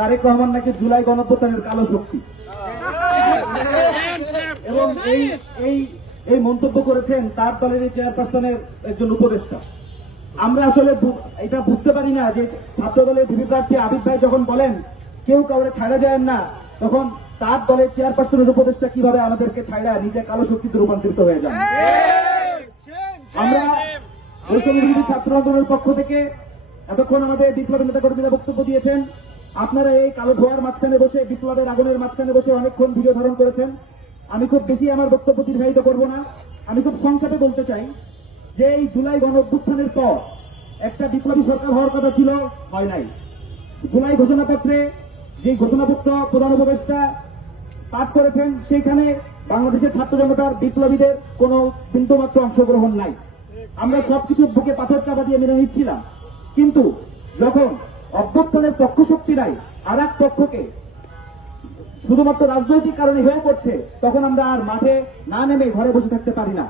তারেক রহমান নাকি জুলাই গণঅভ্যুত্থানের কালো শক্তি, এবং এই মন্তব্য করেছেন তার দলের চেয়ারপারসনের একজন উপদেষ্টা। আমরা আসলে এটা বুঝতে পারি না যে ছাত্র দলের ভিপি প্রার্থী আবিদ ভাই যখন বলেন কেউ কাউরে ছাড়া যায় না, তখন তার দলের চেয়ারপারসনের উপদেষ্টা কিভাবে আমাদেরকে ছাড়া নিজে কালো শক্তিতে রূপান্তরিত হয়ে যান। আমরা বৈষম্যবিরোধী ছাত্র আন্দোলনের পক্ষ থেকে এতক্ষণ আমাদের বিপ্লবী নেতা কর্মীরা বক্তব্য দিয়েছেন। আপনারা এই কালো ধোয়ার মাঝখানে বসে, বিপ্লবের আগুনের মাঝখানে বসে অনেকক্ষণ ভিডিও ধারণ করেছেন। আমি খুব বেশি আমার বক্তব্য দীর্ঘায়িত করব না। আমি খুব সংক্ষেপে বলতে চাই যে এই জুলাই গণঅভ্যুত্থানের পর একটা বিপ্লবী সরকার হওয়ার কথা ছিল, হয় নাই। জুলাই ঘোষণাপত্রে যে ঘোষণাপত্র প্রধান উপদেষ্টা পাঠ করেছেন সেইখানে বাংলাদেশের ছাত্র জনতার বিপ্লবীদের কোন বিন্দুমাত্র অংশগ্রহণ নাই। আমরা সবকিছু বুকে পাথর চাপা দিয়ে মেনে নিচ্ছিলাম, কিন্তু যখন অভ্যুত্থানের পক্ষশক্তিরাই আর এক পক্ষকে শুধুমাত্র রাজনৈতিক কারণে হয়ে পড়ছে, তখন আমরা আর মাঠে না নেমে ঘরে বসে থাকতে পারি না।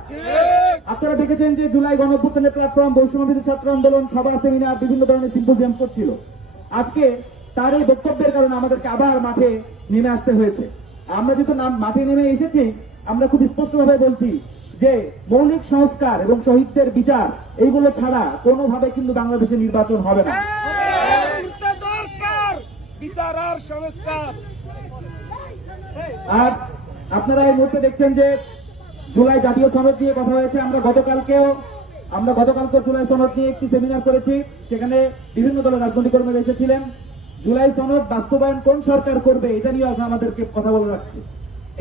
আপনারা দেখেছেন যে জুলাই গণঅভ্যুত্থানের প্ল্যাটফর্ম বৈষম্যবিরোধী ছাত্র আন্দোলন, সভা, সেমিনার, বিভিন্ন ধরনের সিম্পোজিয়াম করছিল। আজকে তার এই বক্তব্যের কারণে আমাদেরকে আবার মাঠে নেমে আসতে হয়েছে। আমরা যেহেতু মাঠে নেমে এসেছি, আমরা খুব স্পষ্টভাবে বলছি যে মৌলিক সংস্কার এবং শহীদদের বিচার এইগুলো ছাড়া কোনোভাবে কিন্তু বাংলাদেশে নির্বাচন হবে না। আর আপনারা এই মুহূর্তে দেখছেন যে জুলাই জাতীয় সনদ নিয়ে কথা হয়েছে। আমরা গতকালকেও জুলাই সনদ নিয়ে একটি সেমিনার করেছি, সেখানে বিভিন্ন দলের রাজনৈতিক কর্মীরা এসেছিলেন। জুলাই সনদ বাস্তবায়ন কোন সরকার করবে এটা নিয়ে আমাদেরকে কথা বলে রাখছে।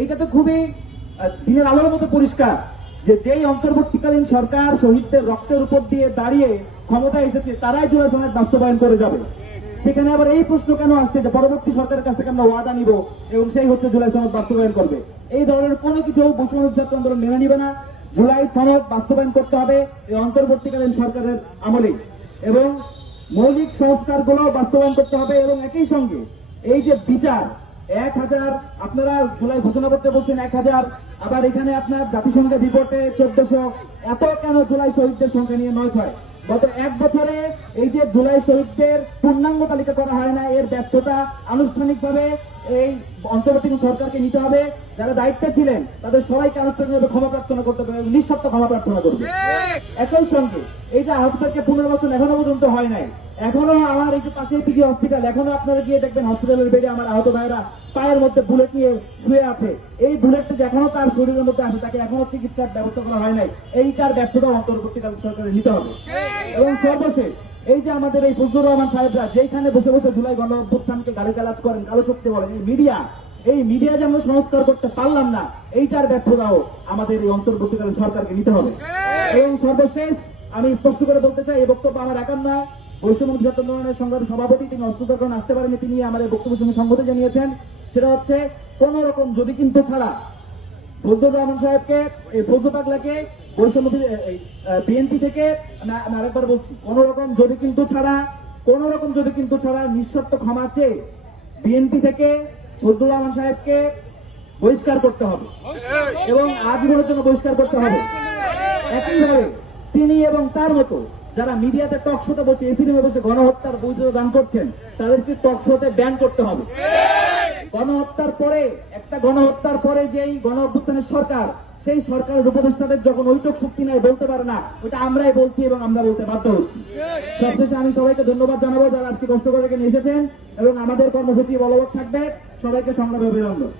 এইটা তো খুবই দিনের আলোর মতো পরিষ্কার যে যেই অন্তর্বর্তীকালীন সরকার শহীদদের রক্তের উপর দিয়ে দাঁড়িয়ে ক্ষমতা এসেছে, তারাই জুলাই সনদ বাস্তবায়ন করে যাবে। সেখানে আবার এই প্রশ্ন কেন আসছে যে পরবর্তী সরকারের কাছ থেকে আমরা ওয়াদা নিব এবং সেই হচ্ছে জুলাই সনদ বাস্তবায়ন করবে? এই ধরনের কোনো কিছু বৈষম্যবিরোধী ছাত্র আন্দোলন মেনে নিবে না। জুলাই সনদ বাস্তবায়ন করতে হবে এই অন্তর্বর্তীকালীন সরকারের আমলেই, এবং মৌলিক সংস্কারগুলো বাস্তবায়ন করতে হবে। এবং একই সঙ্গে এই যে বিচার 1000, আপনারা জুলাই ঘোষণা করতে বলছেন 1000, আবার এখানে আপনার জাতিসংঘের রিপোর্টে 1400, এত কেন জুলাই শহীদদের সংখ্যা নিয়ে 9-6? গত এক বছরে এই যে জুলাই শহীদদের পূর্ণাঙ্গ তালিকা করা হয় না, এর ব্যর্থতা আনুষ্ঠানিকভাবে এই অন্তর্বর্তীকালীন সরকারকে নিতে হবে। যারা দায়িত্বে ছিলেন তাদের সবাইকে আনুষ্ঠানিকভাবে ক্ষমা প্রার্থনা করতে হবে, নিঃশর্ত ক্ষমা প্রার্থনা করবে। একই সঙ্গে এই যে আহতদেরকে পুনর্বাসন এখনো পর্যন্ত হয় নাই, এখনো আমার এই যে পাশে পিজি হসপিটাল, এখনো আপনারা গিয়ে দেখবেন হসপিটালের বেডে আমার আহত ভাইরা পায়ের মধ্যে বুলেট নিয়ে শুয়ে আছে। এই বুলেটটা যে এখনো তার শরীরের মধ্যে আছে, তাকে এখনো চিকিৎসার ব্যবস্থা করা হয় নাই। এইটার ব্যর্থতা অন্তর্বর্তীকালীন সরকারের নিতে হবে। এবং সর্বশেষ এই যে আমাদের এই ফজলুর রহমান সাহেবরা যেখানে বসে বসে জুলাই গণঅভ্যুত্থানকে গালিগালাজ করেন, কালো শক্তি বলেন, এই মিডিয়া যে আমরা সংস্কার করতে পারলাম না, এইটার ব্যর্থতাও আমাদের এই অন্তর্বর্তীকালীন সরকারকে নিতে হবে। এবং সর্বশেষ আমি স্পষ্ট করে বলতে চাই, এই বক্তব্য আমার একার নয়, বৈষম্যবিরোধী ছাত্র আন্দোলনের সংগ্রামী সভাপতি, তিনি অস্ত্রোদ্ধার কারণে আসতে পারেনি, তিনি আমাদের বক্তব্যের সঙ্গে সংগতি জানিয়েছেন। সেটা হচ্ছে কোন রকম যদি কিন্তু ছাড়া ফজলুর রহমান সাহেবকে, এই ফজলু পাগলাকে বিএনপি থেকে, আরেকবার বলছি, কোন রকম যদি কিন্তু ছাড়া নিঃশর্ত ক্ষমা চেয়ে বিএনপি থেকে ফজলুর রহমান সাহেবকে বহিষ্কার করতে হবে এবং আজীবনের জন্য বহিষ্কার করতে হবে। একইভাবে তিনি এবং তার মতো যারা মিডিয়াতে টক শোতে বসে, এসি রুমে বসে গণহত্যার বৈধতা দান করছেন, তাদেরকে টক শোতে ব্যান করতে হবে। গণহত্যার পরে যেই গণঅভ্যুত্থানের সরকার, সেই সরকারের উপদেষ্টাদের যখন ঐটক শক্তি নাই, বলতে পারে না, ওইটা আমরাই বলছি এবং আমরা বলতে বাধ্য হচ্ছি। সবশেষে আমি সবাইকে ধন্যবাদ জানাবো যারা আজকে কষ্ট করে এখানে এসেছেন, এবং আমাদের কর্মসূচি বলবৎ থাকবে। সবাইকে সংগ্রামে অভিনন্দন।